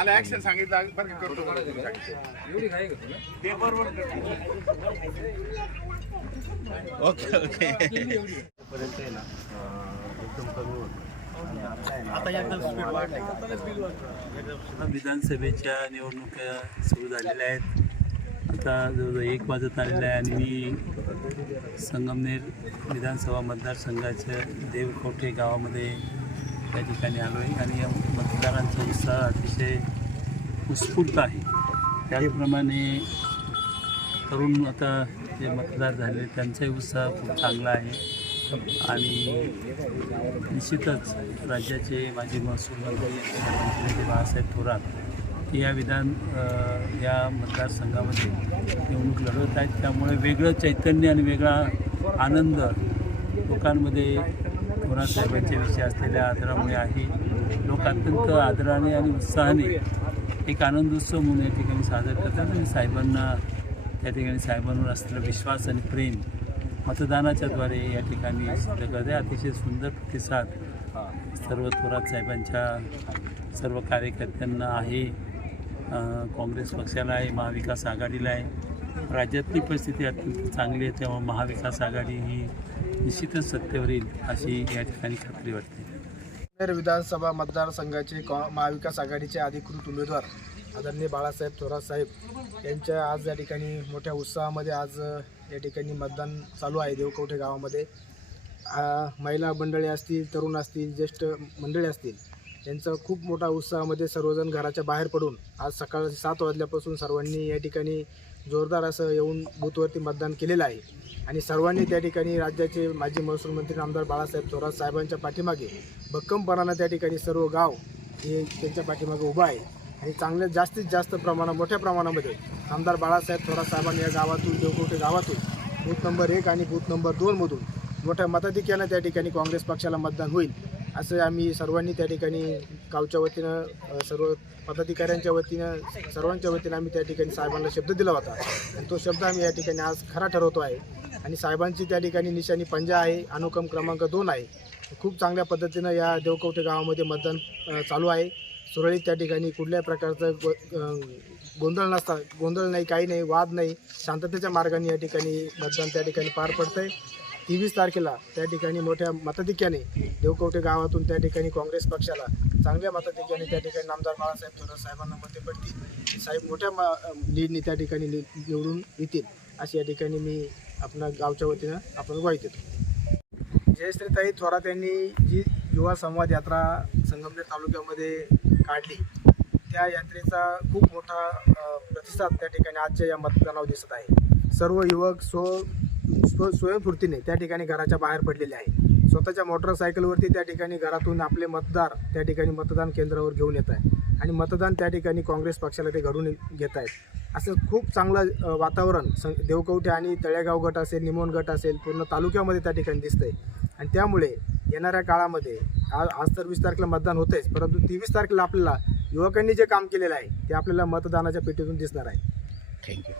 मला ऍक्शन सांगितलं बरं का करतो. ते बरोबर ओके ओके विधानसभेच्या निवडणुका सुरू झालेल्या आहेत. आता जवळजवळ एक वाजत आलेला आहे आणि मी संगमनेर विधानसभा मतदारसंघाच्या देवकोठे गावामध्ये त्या ठिकाणी आलो आहे आणि या मतदारांचा उत्साह अतिशय उत्स्फूर्त आहे. त्याचप्रमाणे तरुण आता जे मतदार झाले त्यांचाही उत्साह खूप चांगला आहे. आणि निश्चितच राज्याचे माजी महसूल मंत्री बाळासाहेब थोरात हे या विधान या मतदारसंघामध्ये निवडणूक लढवत आहेत. त्यामुळे वेगळं चैतन्य आणि वेगळा आनंद लोकांमध्ये थोरात विषयी असलेल्या आदरामुळे आहे. लोक अत्यंत आदराने आणि उत्साहाने एक आनंदोत्सव म्हणून या ठिकाणी साजरा करतात आणि साहेबांना त्या ठिकाणी साहेबांवर असलेला विश्वास आणि प्रेम मतदानाच्या द्वारे या ठिकाणी सिद्ध करते अतिशय सुंदर प्रतिसाद सर्व थोरात साहेबांच्या सर्व कार्यकर्त्यांना आहे. काँग्रेस पक्षाला आहे महाविकास आघाडीला आहे. राज्यातली परिस्थिती अत्यंत चांगली आहे तेव्हा महाविकास आघाडी ही निश्चितच सत्तेवर येईल अशी या ठिकाणी खात्री वाटते. विधानसभा मतदारसंघाचे कॉ महाविकास आघाडीचे अधिकृत उमेदवार आदरणीय बाळासाहेब थोरात साहेब यांच्या आज या ठिकाणी मोठ्या उत्साहामध्ये आज या ठिकाणी मतदान चालू आहे देवकवठे गावामध्ये. महिला मंडळी असतील तरुण असतील ज्येष्ठ मंडळी असतील यांचा खूप मोठा उत्साहामध्ये सर्वजण घराच्या बाहेर पडून आज सकाळ सात वाजल्यापासून सर्वांनी या ठिकाणी जोरदार असं येऊन बूथवरती मतदान केलेलं आहे. आणि सर्वांनी त्या ठिकाणी राज्याचे माजी महसूल मंत्री आमदार बाळासाहेब थोरात साहेबांच्या पाठीमागे भक्कमपणानं त्या ठिकाणी सर्व गाव हे त्यांच्या पाठीमागे उभं आहे. आणि चांगल्या जास्तीत जास्त प्रमाणात मोठ्या प्रमाणामध्ये आमदार बाळासाहेब थोरात साहेबांनी या गावातून देवकोटे गावातून बूथ नंबर एक आणि बूथ नंबर दोनमधून मोठ्या मताधिक्यानं त्या ठिकाणी काँग्रेस पक्षाला मतदान होईल. असं आम्ही सर्वांनी त्या ठिकाणी गावच्या वतीनं सर्व पदाधिकाऱ्यांच्या वतीनं सर्वांच्या वतीनं आम्ही त्या ठिकाणी साहेबांना शब्द दिला होता. आणि तो शब्द आम्ही या ठिकाणी आज खरा ठरवतो आहे. आणि साहेबांची त्या ठिकाणी निशाणी पंजा आहे अनुक्रम क्रमांक दोन आहे. खूप चांगल्या पद्धतीनं या देवकवटे गावामध्ये मतदान चालू आहे. सुरळीत त्या ठिकाणी कुठल्याही प्रकारचं गो- गोंधळ नसता गोंधळ नाही काही नाही वाद नाही. शांततेच्या मार्गाने या ठिकाणी मतदान त्या ठिकाणी पार पडतंय. तेवीस तारखेला त्या ठिकाणी मोठ्या मताधिक्याने देवकवटे गावातून त्या ठिकाणी काँग्रेस पक्षाला चांगल्या मताधिक्याने त्या ठिकाणी आमदार बाळासाहेब थोरात साहेबांना मते पडतील. साहेब मोठ्या मा लीडनी त्या ठिकाणी निवडून येतील अशी या ठिकाणी मी आपल्या गावच्या वतीनं आपण ग्वाही देतो. जयश्रीताई थोरात यांनी जी युवा संवाद यात्रा संगमनेर तालुक्यामध्ये काढली त्या यात्रेचा खूप मोठा प्रतिसाद त्या ठिकाणी आजच्या या मतदानावर दिसत आहे. सर्व युवक स्व स्व स्वयंस्फूर्तीने त्या ठिकाणी घराच्या बाहेर पडलेले आहे. स्वतःच्या मोटरसायकलवरती त्या ठिकाणी घरातून आपले मतदार त्या ठिकाणी मतदान केंद्रावर घेऊन येत आहे आणि मतदान त्या ठिकाणी काँग्रेस पक्षाला ते घडून घेत आहेत. असं खूप चांगलं वातावरण सं देवकवठे आणि तळेगाव गट असेल निमोन गट असेल पूर्ण तालुक्यामध्ये त्या ठिकाणी दिसतंय. आणि त्यामुळे येणाऱ्या काळामध्ये आज आज तर वीस तारखेला मतदान होतेच परंतु तेवीस तारखेला आपल्याला युवकांनी जे काम केलेलं आहे ते आपल्याला मतदानाच्या पेटीतून दिसणार आहे. थँक्यू.